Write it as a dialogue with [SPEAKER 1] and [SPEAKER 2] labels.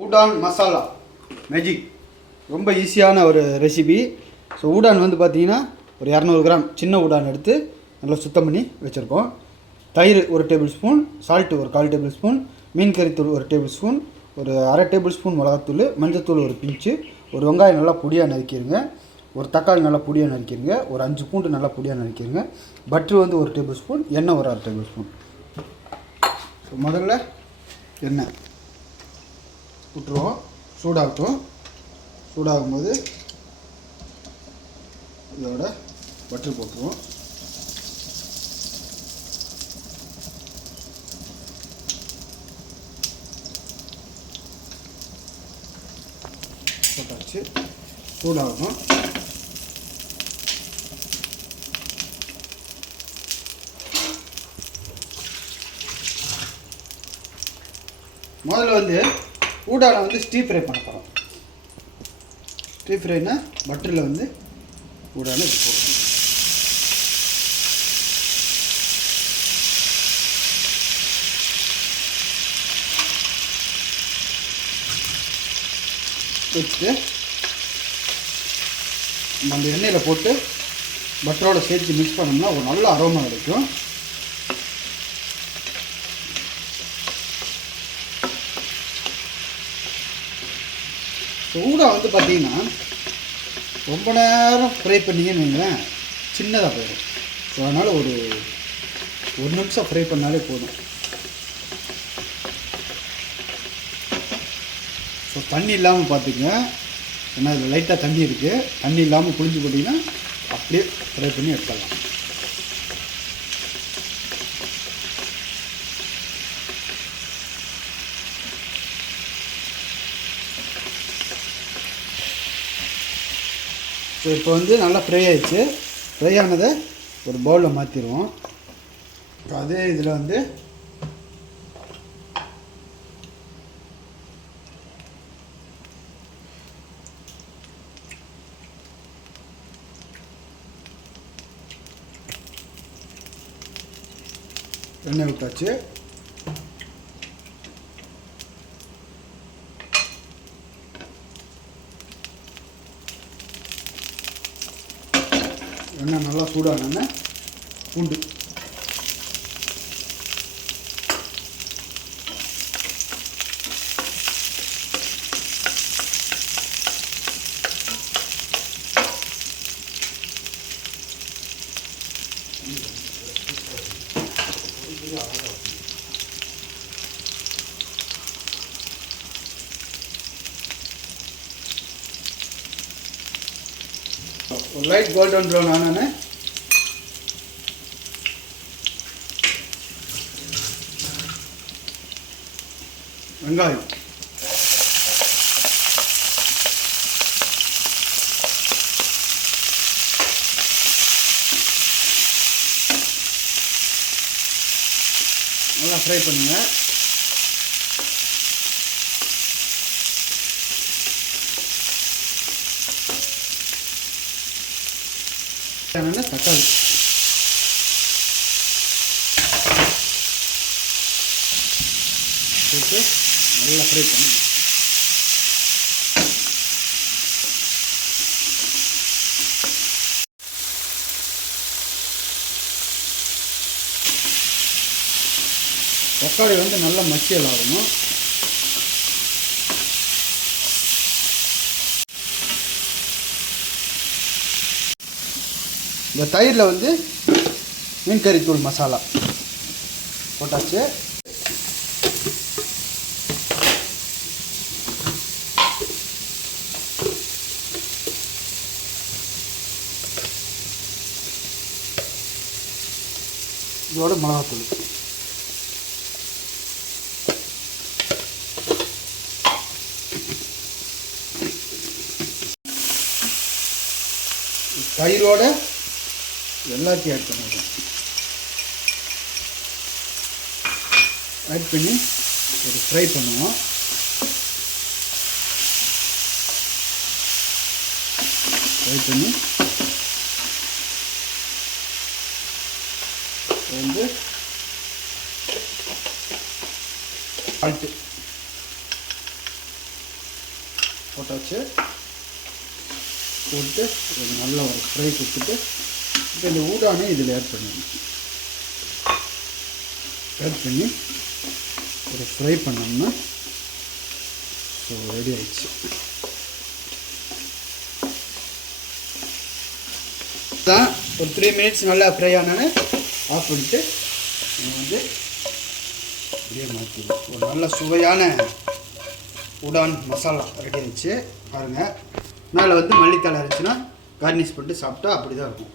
[SPEAKER 1] Udaan masala. Magic ரொம்ப ஈஸியான ஒரு ரெசிபி ஸோ ஊடான் வந்து பார்த்தீங்கன்னா ஒரு இரநூறு கிராம் சின்ன ஊடான் எடுத்து நல்லா சுத்தம் பண்ணி வச்சுருக்கோம் தயிர் ஒரு டேபிள் ஸ்பூன் சால்ட்டு ஒரு கால் டேபிள் ஸ்பூன் மீன் கறித்தூள் ஒரு டேபிள் ஸ்பூன் ஒரு அரை டேபிள் ஸ்பூன் மிளகாத்தூள் மஞ்சத்தூள் ஒரு பிஞ்சு ஒரு வெங்காயம் நல்லா பொடியாக நறுக்கிடுங்க ஒரு தக்காளி நல்லா பொடியாக நறுக்கிடுங்க ஒரு அஞ்சு பூண்டு நல்லா பொடியாக நறுக்கிடுங்க பட்ரு வந்து ஒரு டேபிள் ஸ்பூன் எண்ணெய் ஒரு அரை டேபிள் ஸ்பூன் ஸோ முதல்ல எண்ணெய். விட்டுருவோம் சூடாகட்டும். சூடாகும்போது இதோட பட்டர் போட்டுருவோம். போட்டாச்சு. சூடாகணும் முதல்ல வந்து ஊடால வந்து ஸ்டீ ஃப்ரை பண்ண போகிறோம் ஸ்டீ ஃப்ரைனா பட்டரில் வந்து ஊடால இது போடுறோம். வச்சுட்டு நம்ம அந்த எண்ணெயில் போட்டு பட்டரோட சேர்த்து மிக்ஸ் பண்ணோம்னா ஒரு நல்ல அரோமா கிடைக்கும். சூடாக வந்து பார்த்தீங்கன்னா ரொம்ப நேரம் ஃப்ரை பண்ணீங்கன்னு வைங்களேன் சின்னதாக போயிடும். ஸோ அதனால் ஒரு ஒரு நிமிஷம் ஃப்ரை பண்ணாலே போதும். ஸோ தண்ணி இல்லாமல் பார்த்துங்க. ஏன்னா அதில் லைட்டாக தண்ணி இருக்குது தண்ணி இல்லாமல் புளிஞ்சு போட்டிங்கன்னா அப்படியே ஃப்ரை பண்ணி எடுத்துடலாம். ஸோ இப்போ வந்து நல்லா ஃப்ரை ஆயிடுச்சு. ஃப்ரை ஆனதை ஒரு பவுலில் மாற்றிடுவோம் இப்போ அதே இதில் வந்து எண்ணெய் விட்டாச்சு எண்ணெய் நல்லா சூடான பூண்டு. ஒரு லைட் கோல்டன் ப்ரௌன் ஆனோன்னே வெங்காயம். நல்லா ஃப்ரை பண்ணுங்கள் என்னென்ன தக்காளி. போட்டு நல்லா ஃப்ரை பண்ணணும். தக்காளி வந்து நல்லா மசியல் ஆகணும் இந்த தயிரில் வந்து மீன் கறித்தூள் மசாலா போட்டாச்சு. இதோட மிளகாத்தூள். தயிரோட எல்லாத்தையும் ஆட் பண்ணிடுறோம் ஆட் பண்ணி ஒரு ஃப்ரை பண்ணுவோம். ஃப்ரை பண்ணி வந்து சால்ட்டு போட்டாச்சு. போட்டு நல்லா ஒரு ஃப்ரை கொடுத்துட்டு இப்போ இந்த ஊடானே இதில் ஆட் பண்ணணும். ஆட் பண்ணி ஒரு ஃப்ரை பண்ணோம்னா ஸோ ரெடி ஆயிடுச்சு. தான் ஒரு த்ரீ மினிட்ஸ் நல்லா ஃப்ரை ஆனோன்னு ஆஃப் பண்ணிட்டு நம்ம வந்து அப்படியே மாற்றிடுவோம் ஒரு நல்ல சுவையான உடான் மசாலா ரெடி ஆயிடுச்சு. பாருங்கள் மேலே வந்து மல்லித்தலை இருந்துச்சுன்னா கார்னிஷ் பண்ணிட்டு சாப்பிட்டா அப்படி தான் இருக்கும்.